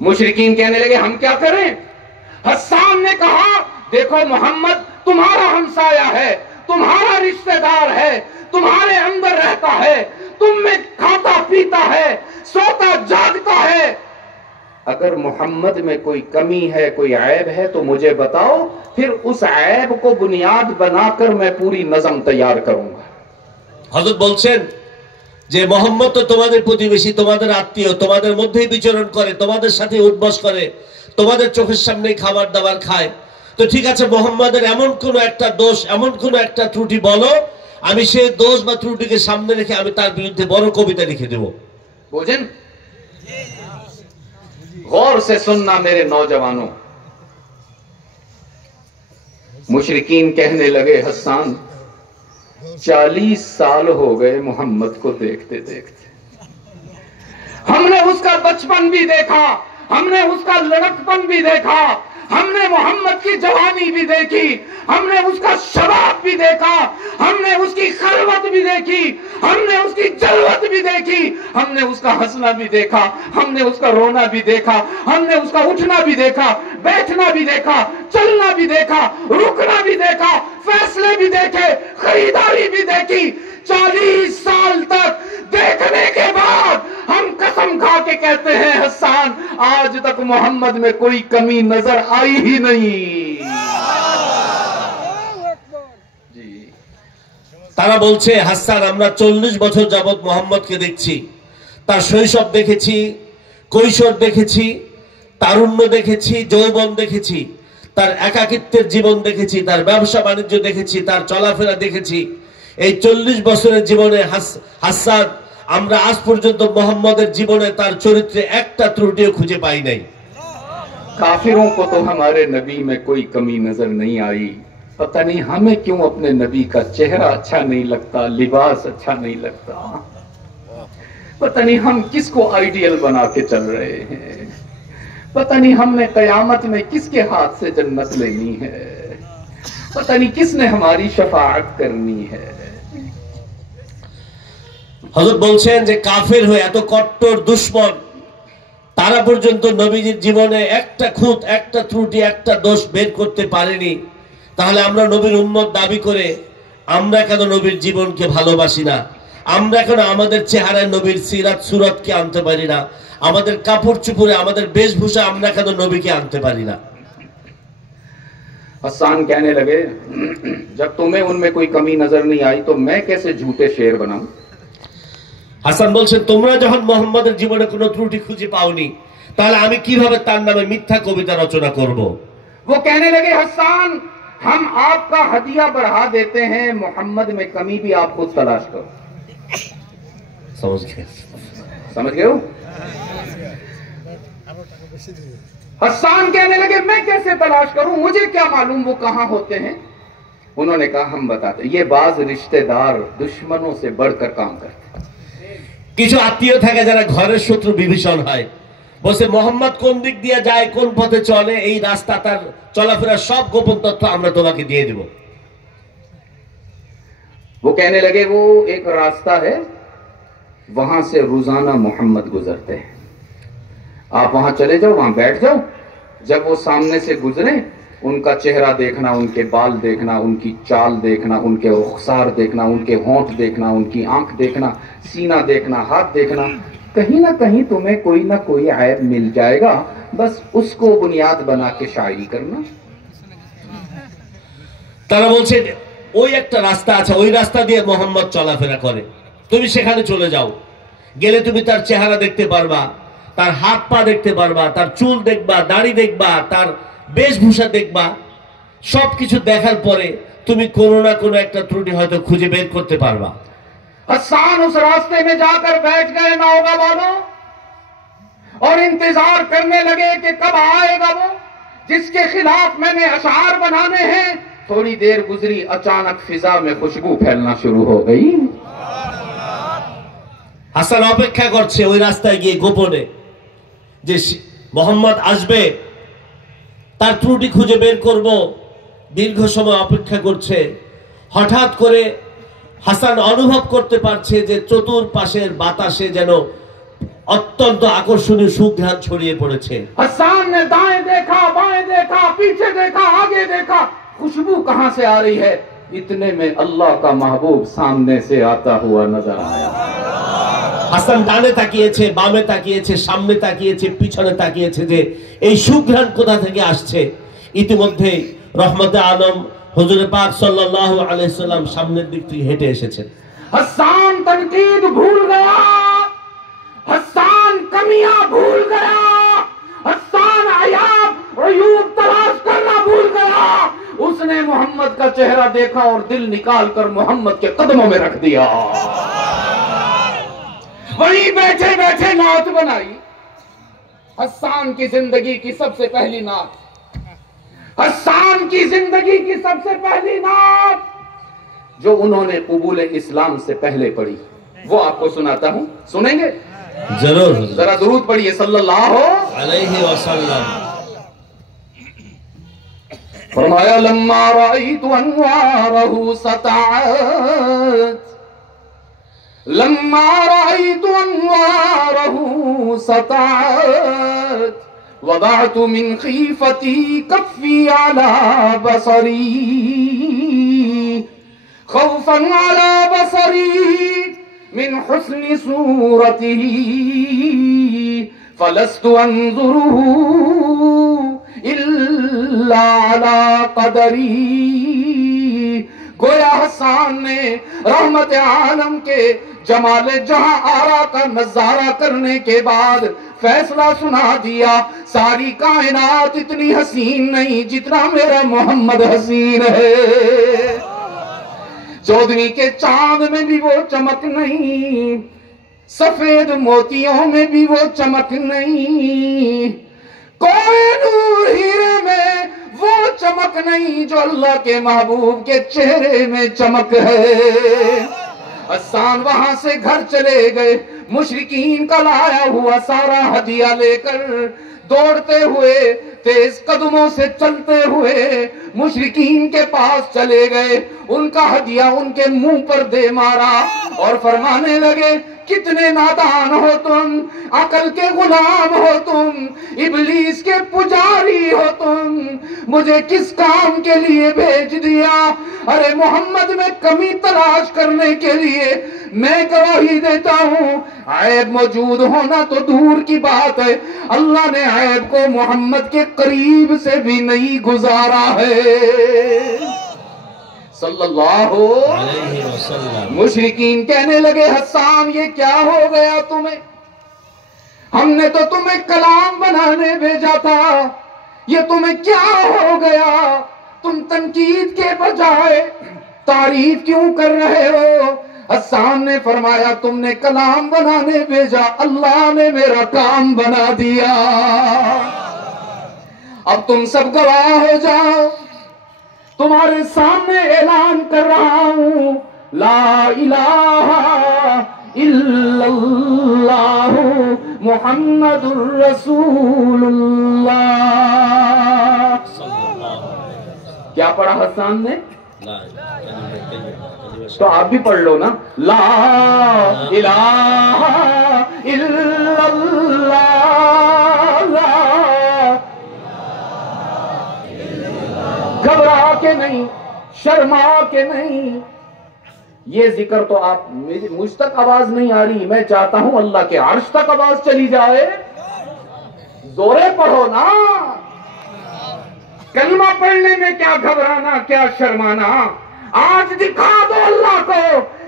मुशरिकीन कहने लगे हम क्या करें? हस्सान ने कहा देखो मोहम्मद तुम्हारा हमसाया है, तुम्हारा रिश्तेदार है, तुम्हारे अंदर रहता है, तुम में खाता पीता है, सोता जागता है। अगर मोहम्मद में कोई कमी है, कोई ऐब है तो मुझे बताओ, फिर उस ऐब को बुनियाद बनाकर मैं पूरी नज़म तैयार करूंगा। হযরত বলছেন যে মোহাম্মদ তো তোমাদের প্রতিবেশী, তোমাদের আত্মীয়, তোমাদের মধ্যেই বিচরণ করে, তোমাদের সাথে উঠবস করে, তোমাদের চোখের সামনেই খাবার দাবার খায়। তো ঠিক আছে, মোহাম্মদের এমন কোন একটা দোষ, এমন কোন একটা ত্রুটি বলো, আমি সেই দোষ বা ত্রুটিকে সামনে রেখে আমি তার বিরুদ্ধে বড় কবিতা লিখে দেব। বুঝেন? गौर से सुनना मेरे नौजवानों। मुशरिकीन कहने लगे हस्सान 40 साल हो गए मोहम्मद को देखते देखते, हमने उसका बचपन भी देखा, हमने उसका लड़कपन भी देखा, हमने मोहम्मद की जवानी भी देखी, हमने उसका शबाब भी देखा, हमने उसकी खलवत भी देखी, हमने उसकी जलवत भी देखी, हमने उसका हंसना भी देखा, हमने उसका रोना भी देखा, हमने उसका उठना भी देखा, बैठना भी देखा, चलना भी देखा, रुकना भी देखा, फैसले भी देखे, खरीदारी भी देखी। 40 साल तक देखने के बाद हम कसम खा के कहते हैं हस्सान आज तक मोहम्मद में कोई कमी नजर आई ही नहीं। जी তারা বলছে হাসান আমরা 40 বছর যাবত মোহাম্মদকে দেখছি, তার শৈশব দেখেছি, কৈশোর দেখেছি, তারুণ্য দেখেছি, যৌবন দেখেছি, তার একাকিত্বের জীবন দেখেছি, তার ব্যবসা বাণিজ্য দেখেছি, তার চলাফেরা দেখেছি। এই 40 বছরের জীবনে হাসান আমরা আজ পর্যন্ত মোহাম্মদের জীবনে তার চরিত্রে একটা ত্রুটিও খুঁজে পাই নাই। काफिरों को तो हमारे नबी में कोई कमी नजर नहीं आई, पता नहीं हमें क्यों अपने नबी का चेहरा अच्छा नहीं लगता, लिबास अच्छा नहीं लगता, पता नहीं हम किसको आइडियल बना के चल रहे हैं, पता नहीं हमने कयामत में किसके हाथ से जन्नत लेनी है, पता नहीं किसने हमारी शफाअत करनी है। হযরত বলছেন যে কাফের হয়ে এত কট্টর দুশমন তারা পর্যন্ত নবীজির জীবনে একটা খুঁত, একটা ত্রুটি, একটা দোষ বের করতে পারেনি, তাহলে আমরা নবীর উম্মত দাবি করে আমরা কেন নবীর জীবনকে ভালোবাসি না? আমরা কেন আমাদের চেহারায় নবীর সিরাত সুরতকে আনতে পারি না? আমাদের কাপড় চুপড়ে, আমাদের বেশভূষা আমরা কেন নবীকে আনতে পারি না? हस्सान कहने लगे जब तुम्हें उनमें कोई कमी नजर नहीं आई तो मैं कैसे झूठे शेर बनाऊं। হাসান বলছেন তোমরা যখন মোহাম্মদের জীবনে কোনো ত্রুটি খুঁজে পাওনি, তাহলে আমি কিভাবে তার নামে মিথ্যা কবিতা রচনা করব? वो कहने लगे हस्सान हम आपका हदिया बढ़ा देते हैं, मोहम्मद में कमी भी आप खुद तलाश करो। समझ गए हो? हस्सान कहने लगे मैं कैसे तलाश करूं, मुझे क्या मालूम वो कहां होते हैं। उन्होंने कहा हम बताते, ये बाज रिश्तेदार दुश्मनों से बढ़कर काम करते। কিছু আত্মীয় থাকে যারা ঘরের শত্রু বিভীষণ হয়, বলছে মোহাম্মদ কোন দিক দিয়ে যায়, কোন পথে চলে, এই রাস্তা, তার চলাফেরার সব গোপন তথ্য আমরা তোমাকে দিয়ে দেব। वो कहने लगे वो एक रास्ता है, वहां से रोजाना मोहम्मद गुजरते हैं, आप वहां चले जाओ, वहां बैठ जाओ, जब वो सामने से गुजरे उनका चेहरा देखना, उनके बाल देखना, उनकी चाल देखना, उनके रुखसार देखना, उनके होंठ देखना, उनकी आंख देखना, सीना देखना, हाथ देखना, कहीं ना कहीं तुम्हें कोई ना कोई ऐब मिल जाएगा, बस उसको बुनियाद बना के शायरी करना। তারা বলছে ওই একটা রাস্তা আছে, ওই রাস্তা দিয়ে মোহাম্মদ চলাফেরা করে, তুমি সেখানে চলে যাও, গেলে তুমি তার চেহারা দেখতে পারবা, তার হাত পা দেখতে পারবা, তার চুল দেখবা, দাড়ি দেখবা, তার বেশভূষা দেখবা, সবকিছু দেখার পরে তুমি কোনো না কোনো একটা ত্রুটি হয়তো খুঁজে বের করতে পারবা। हस्सान उस रास्ते में जाकर बैठ गए नौगा वालों और इंतजार करने लगे कि कब आएगा वो जिसके खिलाफ मैंने अशार बनाने हैं। थोड़ी देर गुजरी, अचानक फिजा में खुशबू फैलना शुरू हो गई। হাসান অপেক্ষা করছে ওই রাস্তায় গিয়ে গোপনে যে মোহাম্মদ আসবে, তার ত্রুটি খুঁজে বের করব, দীর্ঘ সময় অপেক্ষা করছে। হঠাৎ করে হাসান অনুভব করতে পারছে যে চতুর্পাশের বাতাসে যেন অত্যন্ত আকর্ষণীয় সুঘ্রাণ ছড়িয়ে পড়েছে। हसन ने दाएं देखा, बाएं देखा, पीछे देखा, आगे देखा, खुशबू कहां से आ रही है? इतने में अल्लाह का महबूब सामने से आता हुआ नजर आया। হাসান ডানে তাকিয়েছে, বামে তাকিয়েছে, সামনে তাকিয়েছে, পিছনে তাকিয়েছে যে এই সুঘ্রাণ কোথা থেকে আসছে। ইতিমধ্যে রহমতে আলম হুজুর পাক সাল্লাল্লাহু আলাইহি সাল্লাম সামনের দিক থেকে হেঁটে এসেছেন। हसन तनकीद भूल गया, हसन कमियां भूल गया, हसन अयाब अयूब तलाश करना भूल गया। उसने मोहम्मद का चेहरा देखा और दिल निकाल कर मोहम्मद के कदमों में रख दिया। वहीं बैठे बैठे नात बनाई। हसन की जिंदगी की सबसे पहली नात, हसन की जिंदगी की सबसे पहली नात जो उन्होंने कबूल इस्लाम से पहले पढ़ी, वो आपको सुनाता हूं, सुनेंगे? जरूर। जरा दुरूद पढ़िए सल्लल्लाहु अलैहि वसल्लम। फरमाया लम्मा राइतु अन्वारहु सताअत, लम्मा राइतु अन्वारहु सताअत, वदअतु मिन खीफती कफ्फी अला बसरी, खौफन अला बसरी मिन हुस्नि सूरतिही, फलस्तु अंजुरुहु इल्ला अला कदरी। गोया हसन ने रहमत आलम के जमाल जहां आरा का नजारा करने के बाद फैसला सुना दिया, सारी कायनात इतनी हसीन नहीं जितना मेरा मोहम्मद हसीन है। चौदवी के चांद में भी वो चमक नहीं, सफेद मोतियों में भी वो चमक नहीं, कोई नूर हीरे में वो चमक नहीं जो अल्लाह के महबूब के चेहरे में चमक है। हसन वहां से घर चले गए, मुशरिकीन का लाया हुआ सारा हदिया लेकर दौड़ते हुए, तेज कदमों से चलते हुए मुशरिकीन के पास चले गए। उनका हदिया उनके मुंह पर दे मारा और फरमाने लगे, कितने नादान हो तुम, अकल के गुलाम हो तुम, इबलीस के पुजारी हो तुम, मुझे किस काम के लिए भेज दिया? अरे मोहम्मद में कमी तलाश करने के लिए मैं गवाही देता हूँ, ऐब मौजूद होना तो दूर की बात है, अल्लाह ने ऐब को मोहम्मद के करीब से भी नहीं गुजारा है सल्लल्लाहु अलैहि वसल्लम। मुशरिकीन कहने लगे, हसन ये क्या हो गया तुम्हें? हमने तो तुम्हें कलाम बनाने भेजा था, ये तुम्हें क्या हो गया? तुम तनकीद के बजाय तारीफ क्यों कर रहे हो? हसन ने फरमाया, तुमने कलाम बनाने भेजा, अल्लाह ने मेरा काम बना दिया। अब तुम सब गवाह हो जाओ, तुम्हारे सामने ऐलान कर रहा हूं, ला इलाहा इल्लल्लाह मुहम्मदुर रसूलुल्लाह। क्या पढ़ा हसन ने? तो आप भी पढ़ लो ना, ला इलाहा इल्लल्लाह। घबरा के नहीं, शर्मा के नहीं। ये जिक्र तो आप, मुझ तक आवाज नहीं आ रही, मैं चाहता हूं अल्लाह के अर्श तक आवाज चली जाए। जोरे पढ़ो ना, कलमा पढ़ने में क्या घबराना, क्या शर्माना। आज दिखा दो अल्लाह को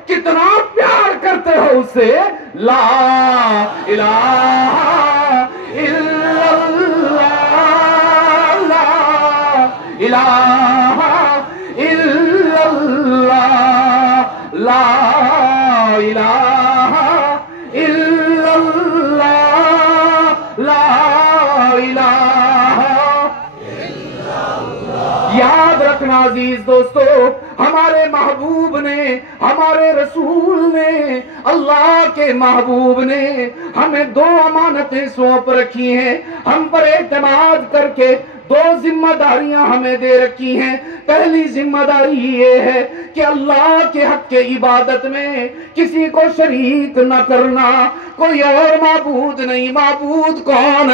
कितना प्यार करते हो उससे। ला इलाहा इल्लल्लाह, ला इलाहा इल्लल्लाह, ला इलाहा इल्लल्लाह, ला इलाहा। याद रखना अजीज दोस्तों, हमारे महबूब ने, हमारे रसूल ने, अल्लाह के महबूब ने हमें दो अमानतें सौंप रखी हैं। हम पर एतमाद करके دو ذمہ داریاں ہمیں دے رکھی ہیں. پہلی ذمہ داری یہ ہے کہ اللہ کے حق کے عبادت میں کسی کو شریک نہ کرنا. کوئی اور معبود نہیں. معبود کون ہے؟